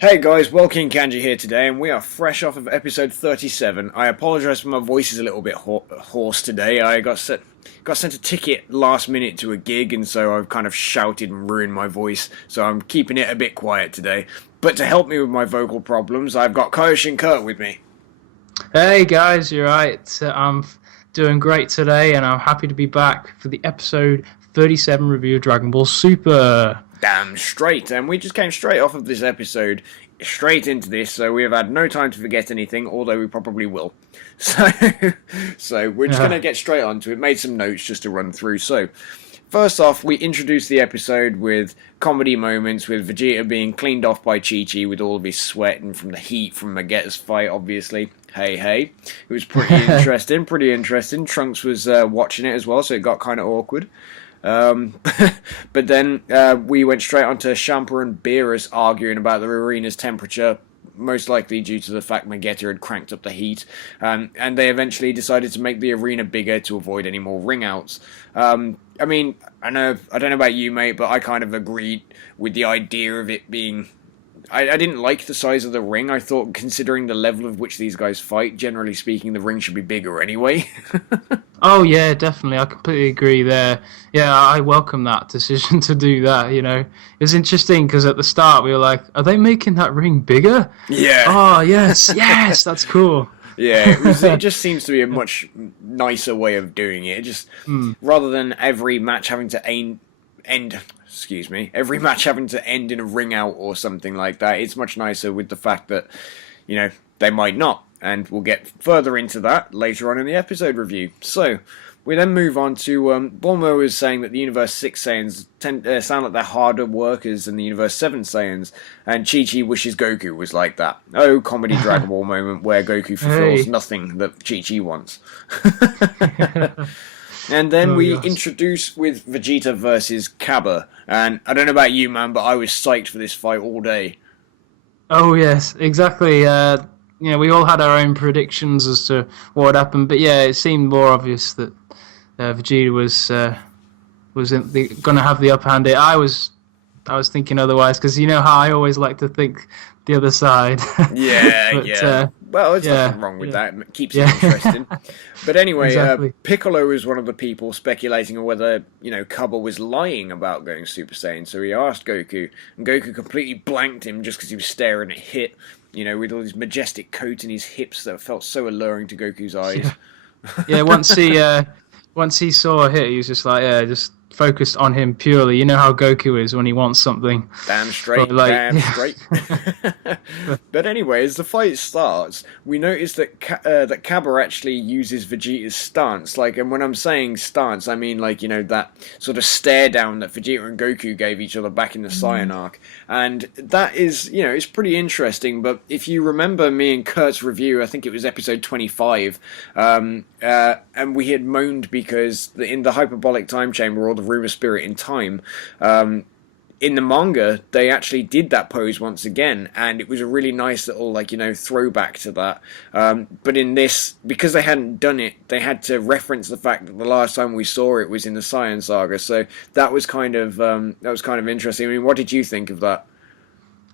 Hey guys, Welking Kanji here today, and we are fresh off of episode 37. I apologise for my voice is a little bit hoarse today. I got sent a ticket last minute to a gig, and so I've kind of shouted and ruined my voice, so I'm keeping it a bit quiet today. But to help me with my vocal problems, I've got Kaioshin Curt with me. Hey guys, you're right. I'm doing great today, and I'm happy to be back for the episode 37 review of Dragon Ball Super. Damn straight, and we just came straight off of this episode, straight into this, so we have had no time to forget anything, although we probably will. So we're just going to get straight onto it. Made some notes just to run through. So, first off, we introduced the episode with comedy moments, with Vegeta being cleaned off by Chi-Chi with all of his sweat and from the heat from Vegeta's fight, obviously. Hey. It was pretty interesting. Trunks was watching it as well, so it got kind of awkward. But then we went straight on to Champa and Beerus arguing about the arena's temperature, most likely due to the fact Vegeta had cranked up the heat, and they eventually decided to make the arena bigger to avoid any more ring outs. I mean, I don't know about you, mate, but I kind of agreed with the idea of it being... I didn't like the size of the ring. I thought, considering the level of which these guys fight, generally speaking, the ring should be bigger anyway. Oh yeah, definitely. I completely agree there. Yeah, I welcome that decision to do that, you know. It's interesting because at the start we were like, are they making that ring bigger? Yeah. Oh, yes, that's cool. Yeah, it just seems to be a much nicer way of doing it. Rather than every match having to end in a ring out or something like that, it's much nicer with the fact that, you know, they might not. And we'll get further into that later on in the episode review. So, we then move on to, Bulma is saying that the Universe 6 Saiyans sound like they're harder workers than the Universe 7 Saiyans, and Chi-Chi wishes Goku was like that. Oh, comedy Dragon Ball moment where Goku fulfills nothing that Chi-Chi wants. And then we introduce with Vegeta versus CABBA, and I don't know about you, man, but I was psyched for this fight all day. Oh yes, exactly. You know, we all had our own predictions as to what would happen, but yeah, it seemed more obvious that Vegeta was going to have the upper hand. I was thinking otherwise, because you know how I always like to think the other side. Yeah, but, yeah. Well, there's nothing wrong with that. It keeps it interesting. But anyway, exactly. Piccolo was one of the people speculating on whether, you know, CABBA was lying about going Super Saiyan. So he asked Goku, and Goku completely blanked him just because he was staring at Hit, you know, with all his majestic coat and his hips that felt so alluring to Goku's eyes. Yeah, once he saw Hit, he was just like, just focused on him purely. You know how Goku is when he wants something. Damn straight, straight. But anyway, as the fight starts, we notice that that CABBA actually uses Vegeta's stance. Like, and when I'm saying stance, I mean, like, you know, that sort of stare down that Vegeta and Goku gave each other back in the Saiyan arc. And that is, you know, it's pretty interesting. But if you remember me and Kurt's review, I think it was episode 25, and we had moaned because in the hyperbolic time chamber, or the room of spirit in time, in the manga they actually did that pose once again, and it was a really nice little, like, you know, throwback to that. But in this, because they hadn't done it, they had to reference the fact that the last time we saw it was in the Saiyan saga. So that was kind of interesting. I mean, what did you think of that?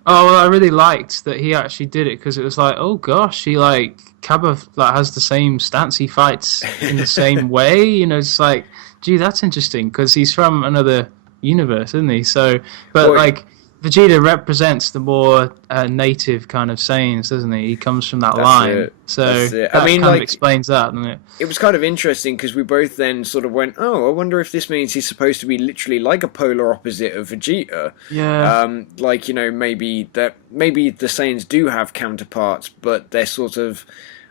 Oh, well, I really liked that he actually did it, because it was like, oh gosh, CABBA has the same stance, he fights in the same way, you know. It's like, gee, that's interesting, because he's from another universe, isn't he? So, but like, Vegeta represents the more native kind of Saiyans, doesn't he? He comes from that line. So that I mean, kind of explains that, doesn't it? It was kind of interesting because we both then sort of went, oh, I wonder if this means he's supposed to be literally like a polar opposite of Vegeta. Yeah. Like, you know, maybe the Saiyans do have counterparts, but they're sort of,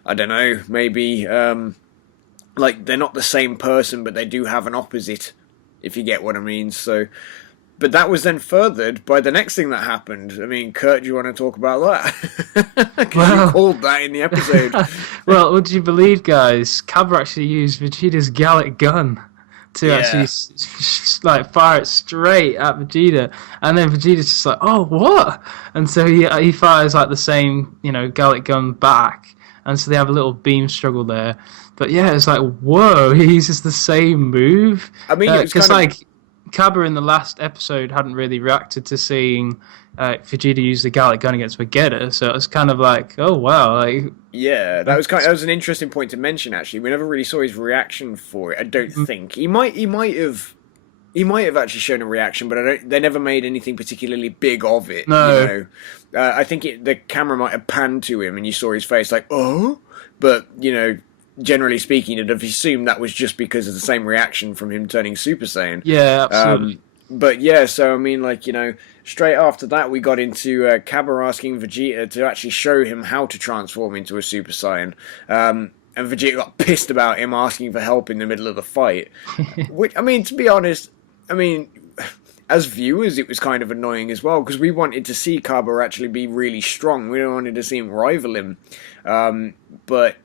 I don't know, maybe like they're not the same person, but they do have an opposite, if you get what I mean. So, but that was then furthered by the next thing that happened. I mean, Kurt, do you want to talk about that? Because you called that in the episode. Well, would you believe, guys, CABBA actually used Vegeta's Gallic gun to actually like fire it straight at Vegeta, and then Vegeta's just like, oh, what? And so he fires like the same, you know, Gallic gun back, and so they have a little beam struggle there. But yeah, it's like, whoa, he uses the same move. I mean, it's kind of... CABBA in the last episode hadn't really reacted to seeing Vegeta use the Gallic Gun against Vegeta, so it was kind of like, oh wow, like Yeah, that was an interesting point to mention. Actually, we never really saw his reaction for it. I don't think he might have actually shown a reaction, but they never made anything particularly big of it. No. You know, I think the camera might have panned to him, and you saw his face like, oh, but you know. Generally speaking, you'd have assumed that was just because of the same reaction from him turning Super Saiyan. Yeah, absolutely. But yeah, so I mean, like, you know, straight after that, we got into CABBA asking Vegeta to actually show him how to transform into a Super Saiyan. And Vegeta got pissed about him asking for help in the middle of the fight. Which, I mean, to be honest, I mean, as viewers, it was kind of annoying as well, because we wanted to see CABBA actually be really strong. We wanted to see him rival him. But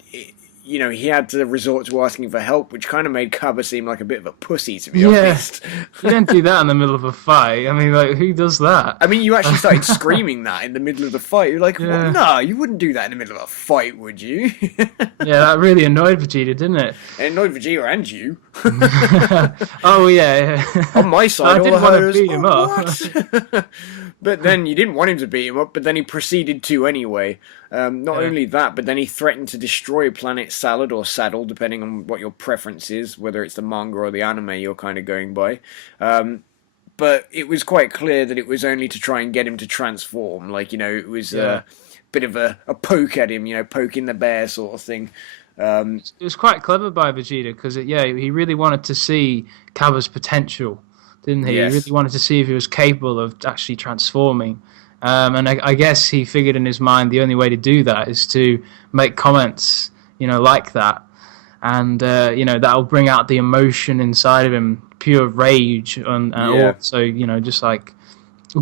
you know, he had to resort to asking for help, which kind of made CABBA seem like a bit of a pussy, to be honest. You don't do that in the middle of a fight. I mean, like, who does that? I mean, you actually started screaming that in the middle of the fight. You're like, well, no, you wouldn't do that in the middle of a fight, would you? Yeah, that really annoyed Vegeta, didn't it? It annoyed Vegeta and you. Oh, yeah. On my side, I didn't want to beat him up. But then you didn't want him to beat him up, but then he proceeded to anyway. Not only that, but then he threatened to destroy Planet Salad or Saddle, depending on what your preference is, whether it's the manga or the anime you're kind of going by. But it was quite clear that it was only to try and get him to transform. Like, you know, it was a bit of a poke at him, you know, poking the bear sort of thing. It was quite clever by Vegeta, because, he really wanted to see CABBA's potential, didn't he? Yes. He really wanted to see if he was capable of actually transforming. And I guess he figured in his mind the only way to do that is to make comments, you know, like that. And, you know, that'll bring out the emotion inside of him, pure rage, and also, you know, just like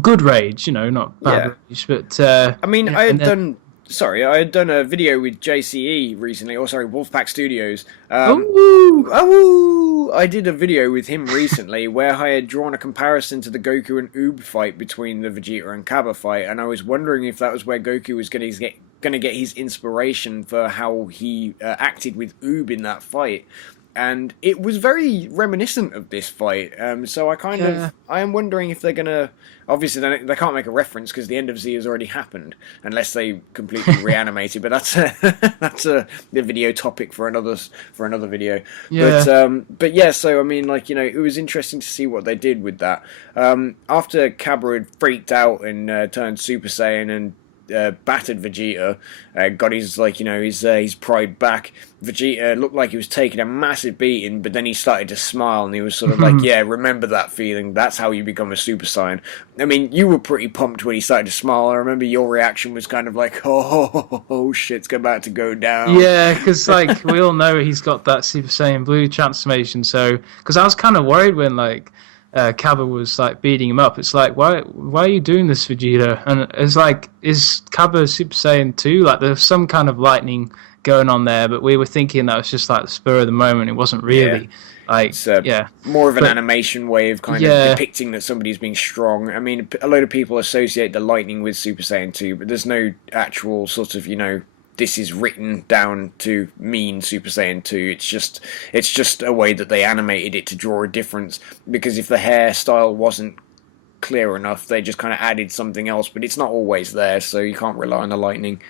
good rage, you know, not bad rage. But, I mean, I had done a video with JCE recently, Wolfpack Studios. I did a video with him recently where I had drawn a comparison to the Goku and Oob fight between the Vegeta and CABBA fight, and I was wondering if that was where Goku was going to get his inspiration for how he acted with Oob in that fight. And it was very reminiscent of this fight. So I am wondering if they're going to... Obviously, they can't make a reference because the end of Z has already happened, unless they completely reanimate it. But that's the video topic for another video. Yeah. But yeah, so I mean, like, you know, it was interesting to see what they did with that. After CABBA had freaked out and turned Super Saiyan and battered Vegeta, got his, like, you know, his pride back. Vegeta looked like he was taking a massive beating, but then he started to smile and he was sort of like, yeah, remember that feeling, that's how you become a Super Saiyan. I mean, you were pretty pumped when he started to smile. I remember your reaction was kind of like, oh shit's about to go down. Yeah, because, like, we all know he's got that Super Saiyan Blue transformation, so, because I was kind of worried when, like, CABBA was like beating him up. It's like, why are you doing this, Vegeta? And it's like, is CABBA Super Saiyan 2? Like, there's some kind of lightning going on there, but we were thinking that was just like the spur of the moment. It wasn't really like, it's more of an animation way of kind of depicting that somebody's being strong. I mean, a load of people associate the lightning with Super Saiyan 2, but there's no actual sort of, you know, this is written down to mean Super Saiyan 2. It's just a way that they animated it to draw a difference, because if the hairstyle wasn't clear enough, they just kind of added something else, but it's not always there, so you can't rely on the lightning.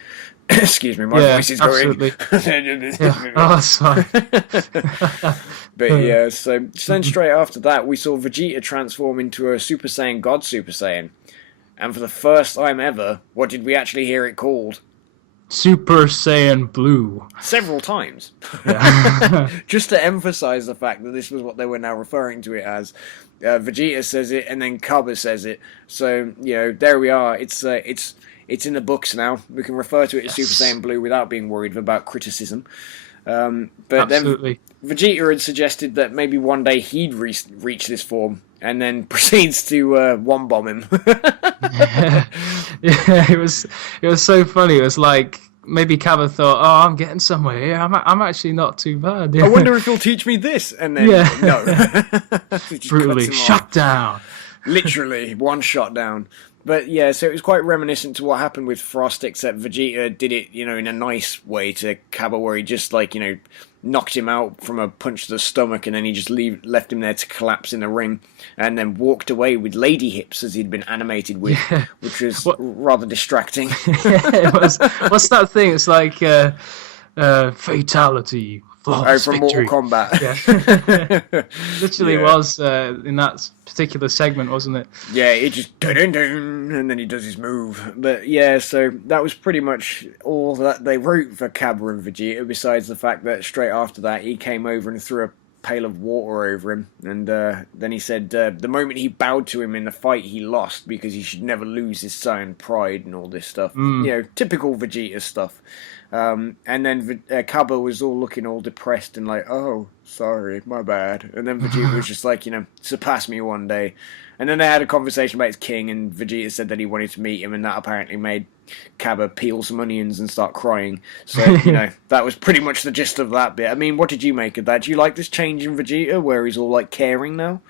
Excuse me, my voice is going. Oh, sorry. But yeah, so then straight after that, we saw Vegeta transform into a Super Saiyan God Super Saiyan. And for the first time ever, what did we actually hear it called? Super Saiyan Blue. Several times. Yeah. Just to emphasize the fact that this was what they were now referring to it as. Vegeta says it, and then CABBA says it. So, you know, there we are. It's in the books now. We can refer to it as Super Saiyan Blue without being worried about criticism. But Absolutely. Then Vegeta had suggested that maybe one day he'd reach this form, and then proceeds to one-bomb him. Yeah, it was so funny. It was like, maybe CABBA thought, oh, I'm getting somewhere here. I'm actually not too bad. I wonder if he'll teach me this. And then, no. Brutally shut down. Literally, one shot down. But yeah, so it was quite reminiscent to what happened with Frost, except Vegeta did it, in a nice way to CABBA, where he just knocked him out from a punch to the stomach, and then he just left him there to collapse in the ring, and then walked away with lady hips as he'd been animated with, which was rather distracting. It was. What's that thing? It's like fatality. From Mortal Kombat. Yeah. Literally was in that particular segment, wasn't it? Yeah, it just dun and then he does his move. But yeah, so that was pretty much all that they wrote for CABBA and Vegeta, besides the fact that straight after that he came over and threw a pail of water over him, and then he said the moment he bowed to him in the fight he lost, because he should never lose his Saiyan pride and all this stuff. Typical Vegeta stuff. And then CABBA was all looking all depressed and like, oh, sorry, my bad. And then Vegeta was just like, surpass me one day. And then they had a conversation about his king, and Vegeta said that he wanted to meet him, and that apparently made CABBA peel some onions and start crying. So, that was pretty much the gist of that bit. I mean, what did you make of that? Do you like this change in Vegeta, where he's all, caring now?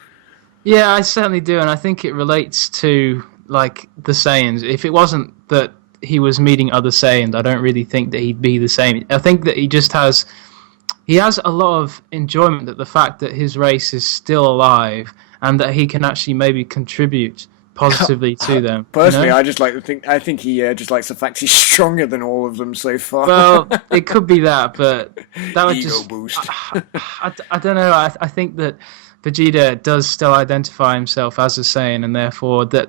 Yeah, I certainly do, and I think it relates to, the Saiyans. If it wasn't that he was meeting other Saiyans, I don't really think that he'd be the same. I think that he has a lot of enjoyment at the fact that his race is still alive, and that he can actually maybe contribute positively to them. Personally, I think he just likes the fact he's stronger than all of them so far. Well, it could be that, but that would Ego just boost. I don't know. I think that Vegeta does still identify himself as a Saiyan, and therefore that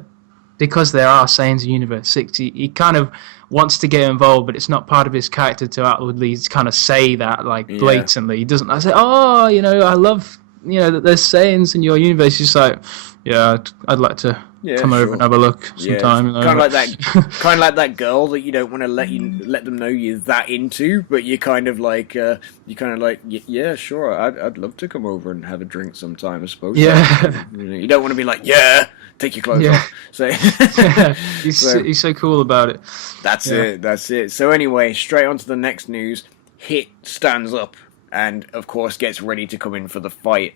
because there are Saiyans in Universe 6, he kind of wants to get involved, but it's not part of his character to outwardly kind of say that blatantly. He doesn't say, "Oh, I love that there's Saiyans in your universe." He's like, "Yeah, I'd like to come over and have a look sometime." Kind of like that girl that you don't want to let them know you're that into, but you're kind of like, yeah, sure, I'd love to come over and have a drink sometime, I suppose. Yeah. You don't want to be like, yeah, take your clothes off. So he's so cool about it. That's it. So anyway, straight on to the next news. Hit stands up and, of course, gets ready to come in for the fight.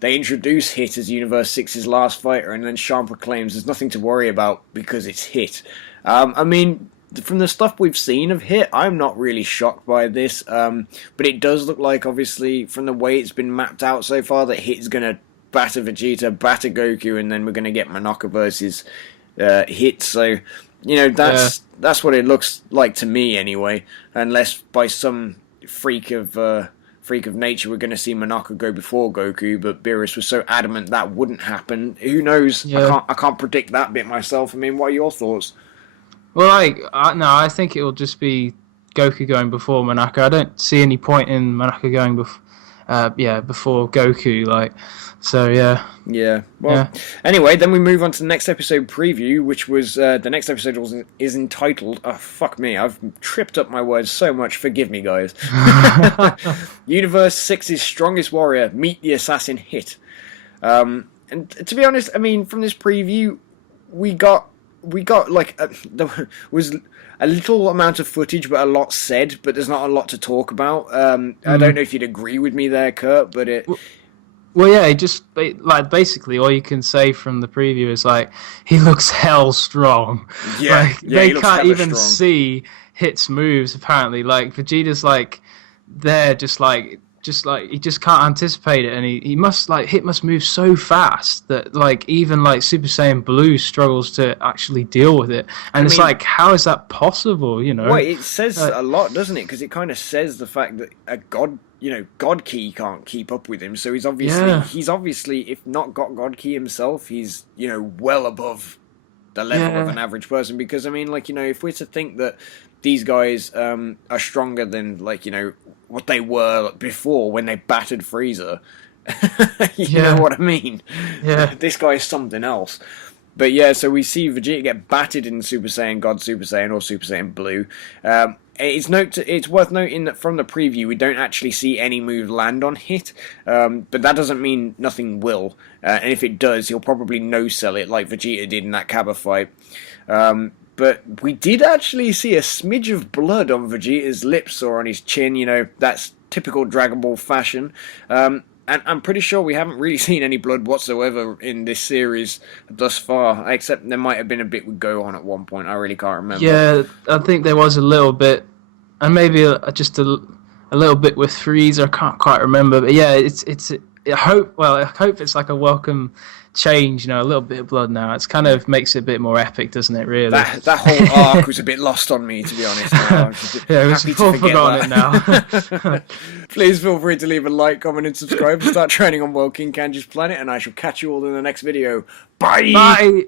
They introduce Hit as Universe 6's last fighter, and then Sean proclaims there's nothing to worry about because it's Hit. I mean, from the stuff we've seen of Hit, I'm not really shocked by this, but it does look like, obviously, from the way it's been mapped out so far, that Hit's going to batter Vegeta, batter Goku, and then we're going to get Monaka versus Hit. So, that's what it looks like to me, anyway, unless by some freak of nature we're going to see Monaka go before Goku, but Beerus was so adamant that wouldn't happen. Who knows? Yeah. I can't predict that bit myself. I mean, what are your thoughts? Well, I think it will just be Goku going before Monaka. I don't see any point in Monaka going before Goku. So yeah. Yeah. Well, anyway, then we move on to the next episode preview, which was the next episode is entitled. Oh, fuck me! I've tripped up my words so much. Forgive me, guys. Universe 6's strongest warrior, meet the assassin Hit. And to be honest, I mean, from this preview, we got there was a little amount of footage, but a lot said. But there's not a lot to talk about. I don't know if you'd agree with me there, Kurt, but it. Well, yeah, basically all you can say from the preview is he looks hell strong. Yeah, they can't even see Hit's moves apparently. Vegeta's there, just he just can't anticipate it, and Hit must move so fast that even Super Saiyan Blue struggles to actually deal with it, and how is that possible? Well, it says a lot, doesn't it? Because it kind of says the fact that a god. God Key can't keep up with him, so he's obviously, if not got God Key himself, he's, well above the level of an average person. Because, I mean, if we're to think that these guys are stronger than, what they were before when they battered Frieza, you know what I mean? Yeah. This guy is something else. But yeah, so we see Vegeta get battered in Super Saiyan God, Super Saiyan, or Super Saiyan Blue. It's worth noting that from the preview we don't actually see any move land on Hit, but that doesn't mean nothing will. And if it does, he'll probably no-sell it like Vegeta did in that CABBA fight. But we did actually see a smidge of blood on Vegeta's lips or on his chin. That's typical Dragon Ball fashion. And And I'm pretty sure we haven't really seen any blood whatsoever in this series thus far, except there might have been a bit with Gohan at one point. I really can't remember. Yeah, I think there was a little bit, and maybe just a little bit with Frieza. I can't quite remember, but yeah, I hope it's like a welcome change. A little bit of blood now. It's kind of makes it a bit more epic, doesn't it? Really. That whole arc was a bit lost on me, to be honest. Now. Yeah, we've all forgotten it now. Please feel free to leave a like, comment, and subscribe. Start training on World King Kanji's planet, and I shall catch you all in the next video. Bye. Bye.